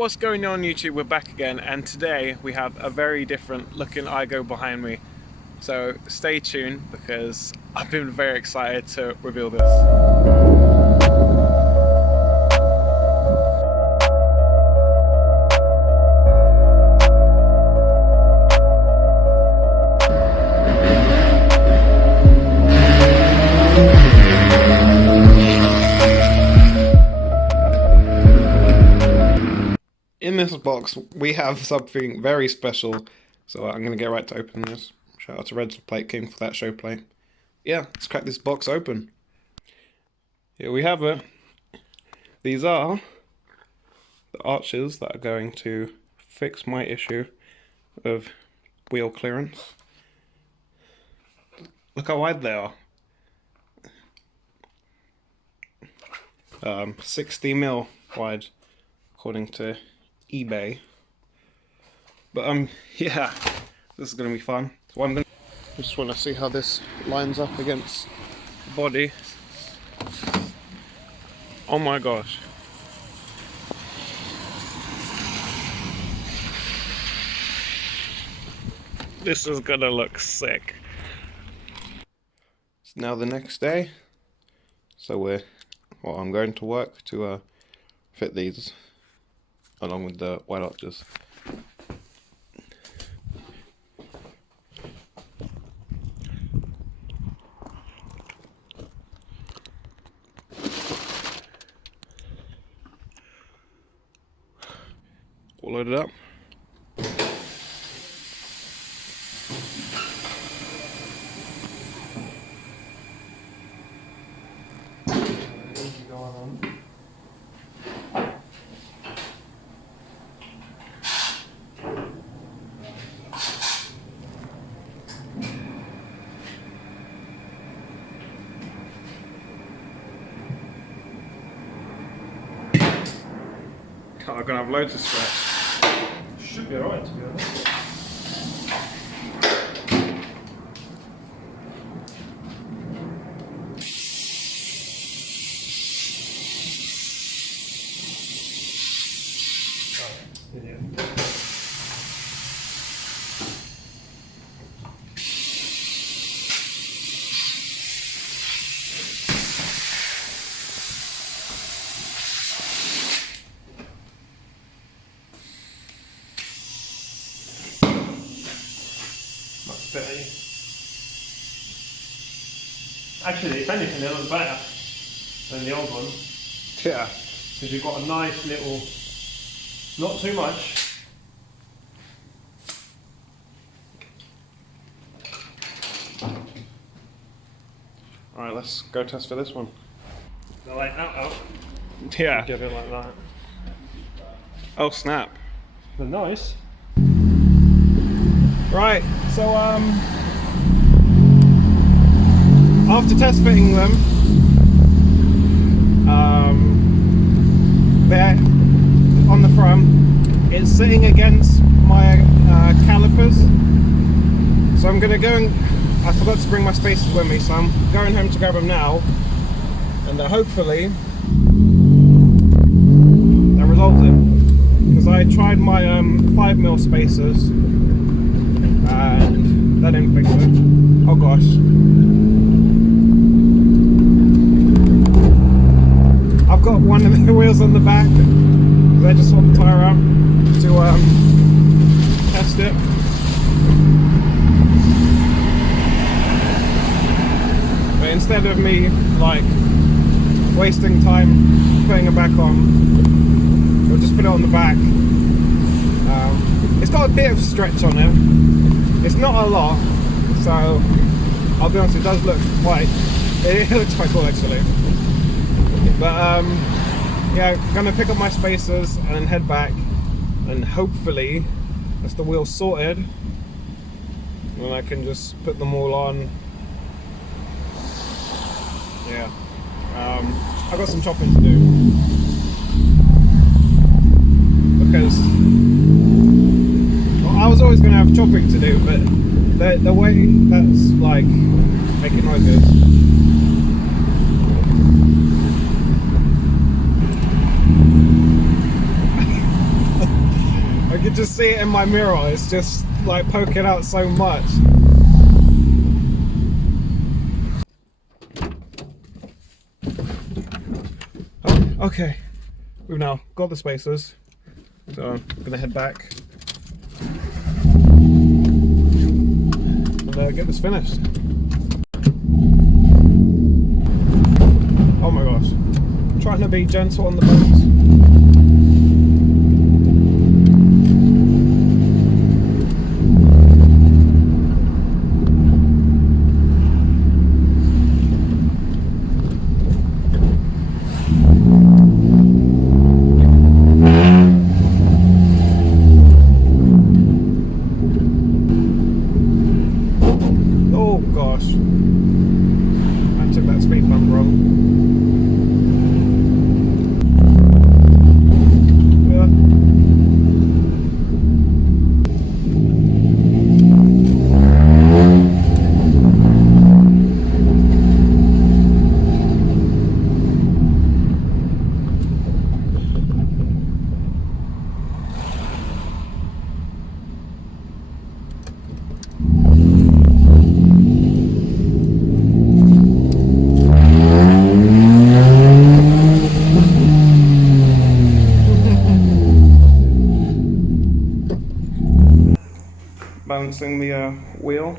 What's going on YouTube? We're back again, and today we have a very different looking Aygo behind me. So stay tuned because I've been very excited to reveal this. In this box, we have something very special, so I'm going to get right to open this. Shout out to Red's Plate King for that show plate. Yeah, let's crack this box open. Here we have it. These are the arches that are going to fix my issue of wheel clearance. Look how wide they are. 60 mil wide, according to eBay. But yeah, this is gonna be fun. So I just want to see how this lines up against the body. Oh my gosh. This is gonna look sick. It's now the next day, so I'm going to work to fit these along with the white arches. All loaded up. I'm gonna have loads of scratch. Should be alright, to be honest. Better. Actually, if anything, it looks better than the old one. Yeah. Because you've got a nice little, not too much. Alright, let's go test for this one. They're like out. Yeah. Give it like that. Oh snap. They're nice. Right, so after test fitting them, they're on the front. It's sitting against my calipers, so I'm gonna go and I forgot to bring my spacers with me, so I'm going home to grab them now, and hopefully that resolves it. Because I tried my 5mm spacers. And that didn't fix it. Oh gosh. I've got one of the wheels on the back. I just swapped the tyre out to test it. But instead of me like wasting time putting it back on, we'll just put it on the back. It's got a bit of stretch on it. It's not a lot, so I'll be honest, it does look quite, it looks quite cool actually. But yeah, I'm gonna pick up my spacers and then head back, and hopefully that's the wheels sorted, and then I can just put them all on. Yeah, I've got some chopping to do, because I was always going to have chopping to do, but the way that's like making noises. could just see it in my mirror. It's just like poking out so much. Oh, okay, we've now got the spacers, so I'm gonna head back and get this finished. Oh my gosh, trying to be gentle on the bones. Oh gosh, I took that speed bump wrong. Balancing the wheel,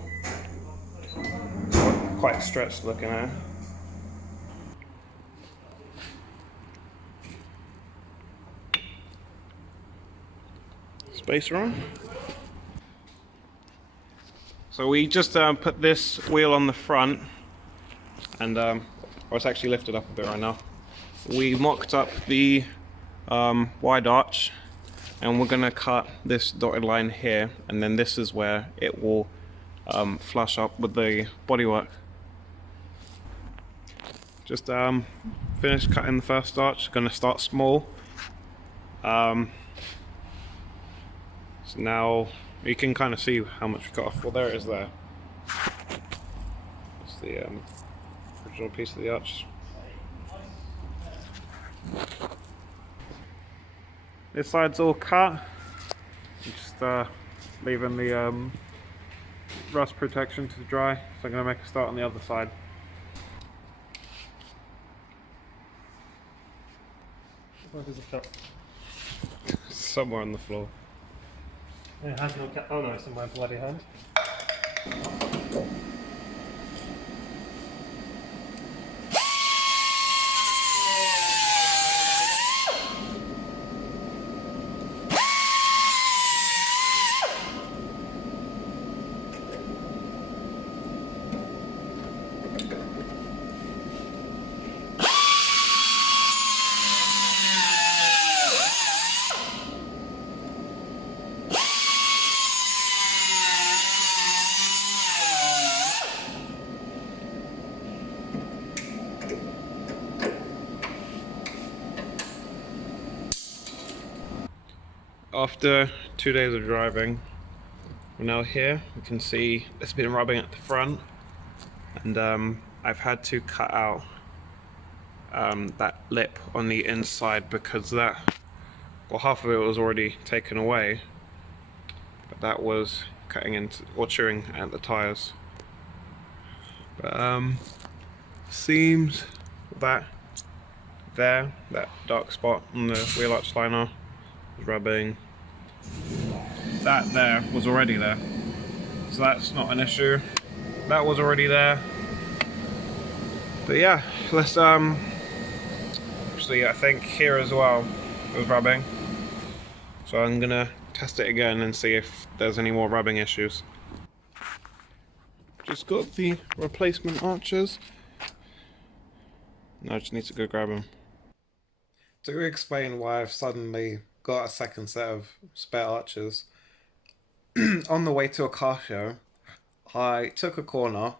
quite stretched looking at it. Spacer on. So we just put this wheel on the front, and well, it's actually lifted up a bit right now. We mocked up the wide arch, and we're gonna cut this dotted line here, and then this is where it will flush up with the bodywork. Just finished cutting the first arch. Gonna start small. So now you can kind of see how much we cut off. Well, there it is there. It's the original piece of the arch. This side's all cut. Just leaving the rust protection to dry. So I'm going to make a start on the other side. Where does it cut? Somewhere on the floor. It has no cut. Oh no, it's in my bloody hand. After 2 days of driving, we're now here. We can see it's been rubbing at the front, and I've had to cut out that lip on the inside because that, well, half of it was already taken away, but that was cutting into or chewing at the tires. But seems that there, that dark spot on the wheel arch liner was rubbing. That there was already there, so that's not an issue. That was already there. But yeah, let's actually I think here as well it was rubbing. So I'm gonna test it again and see if there's any more rubbing issues. Just got the replacement arches. No, I just need to go grab them. To explain why I've suddenly got a second set of spare arches, on the way to a car show, I took a corner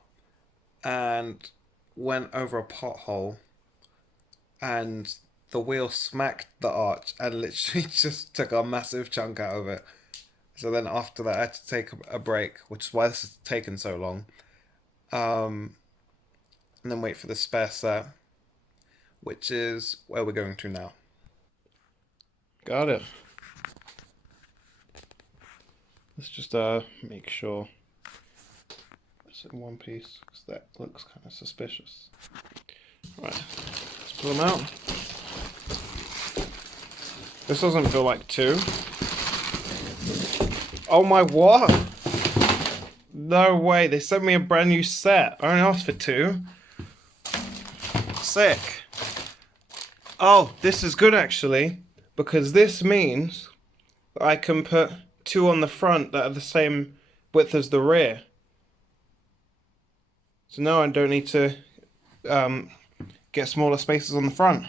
and went over a pothole, and the wheel smacked the arch and literally just took a massive chunk out of it. So then after that I had to take a break, which is why this has taken so long. And then wait for the spare set, which is where we're going to now. Got it. Let's just make sure it's in one piece, because that looks kind of suspicious. Right, let's pull them out. This doesn't feel like two. Oh my, what? No way, they sent me a brand new set. I only asked for two. Sick. Oh, this is good actually, because this means that I can put two on the front that are the same width as the rear. So now I don't need to get smaller spaces on the front.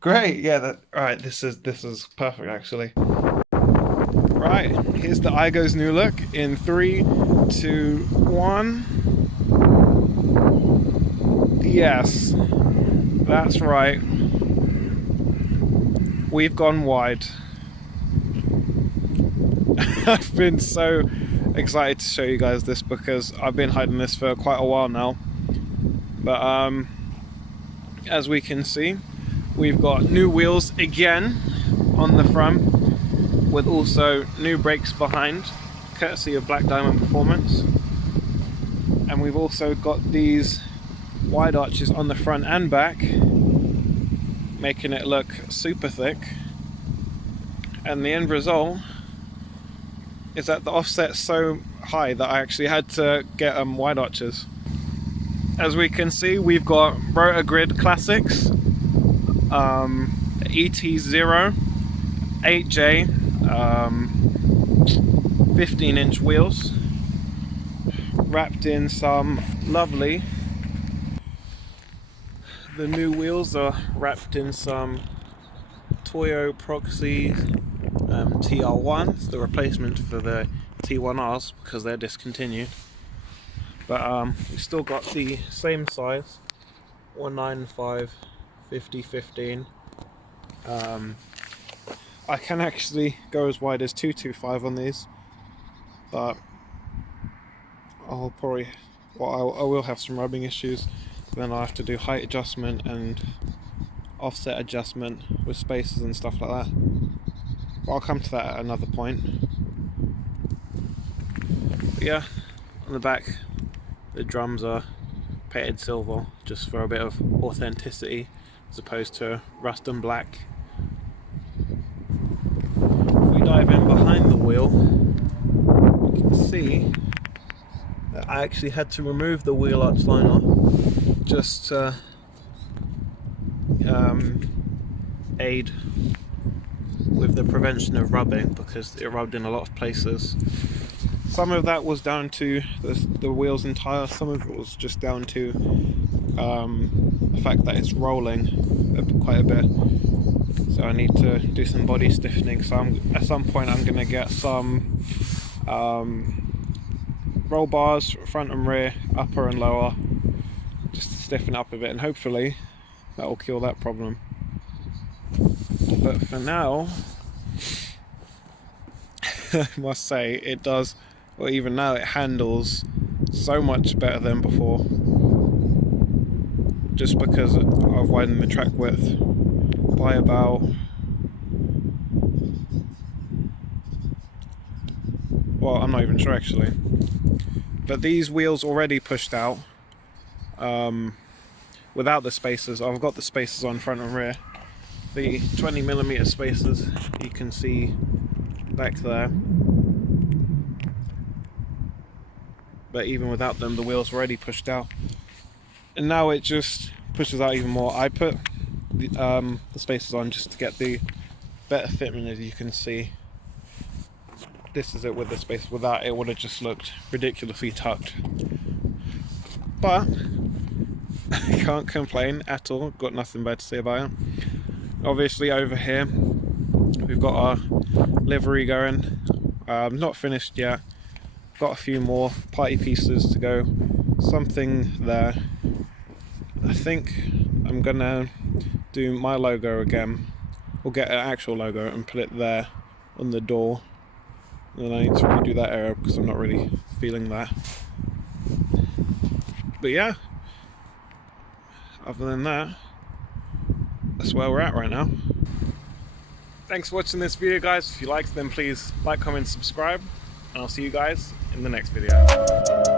Great, yeah. Alright, this is perfect actually. Right, here's the Aygo's new look in 3, 2, 1. Yes, that's right. We've gone wide. I've been so excited to show you guys this because I've been hiding this for quite a while now. But as we can see, we've got new wheels again on the front, with also new brakes behind, courtesy of Black Diamond Performance. And we've also got these wide arches on the front and back, making it look super thick. And the end result is that the offset's so high that I actually had to get wide arches. As we can see, we've got Rotor Grid Classics, ET0, 8J, 15-inch wheels, wrapped in some lovely... The new wheels are wrapped in some Toyo Proxy TR1s, the replacement for the T1Rs because they're discontinued. But we still got the same size, 195, 50, 15. I can actually go as wide as 225 on these, but I'll probably, well, I will have some rubbing issues. Then I'll have to do height adjustment and offset adjustment with spacers and stuff like that. But I'll come to that at another point. But yeah, on the back, the drums are painted silver, just for a bit of authenticity, as opposed to rust and black. If we dive in behind the wheel, you can see that I actually had to remove the wheel arch liner just to aid with the prevention of rubbing, because it rubbed in a lot of places. Some of that was down to the wheels and tyres, some of it was just down to the fact that it's rolling quite a bit. So I need to do some body stiffening, so at some point I'm going to get some roll bars, front and rear, upper and lower, just to stiffen up a bit, and hopefully that will kill that problem. But for now, I must say it does, or even now it handles so much better than before, just because I've widened the track width by about, well, I'm not even sure actually, but these wheels already pushed out without the spacers. I've got the spacers on front and rear, the 20mm spacers you can see back there, but even without them the wheels were already pushed out, and now it just pushes out even more. I put the spacers on just to get the better fitment. As you can see, this is it with the spacers. Without it would have just looked ridiculously tucked, but I can't complain at all. Got nothing bad to say about it. Obviously over here we've got our livery going, not finished yet, got a few more party pieces to go, something there. I think I'm gonna do my logo again, or get an actual logo and put it there on the door, and then I need to redo that area because I'm not really feeling that. But yeah, other than that, that's where we're at right now. Thanks for watching this video, guys. If you liked, then please like, comment, subscribe, and I'll see you guys in the next video.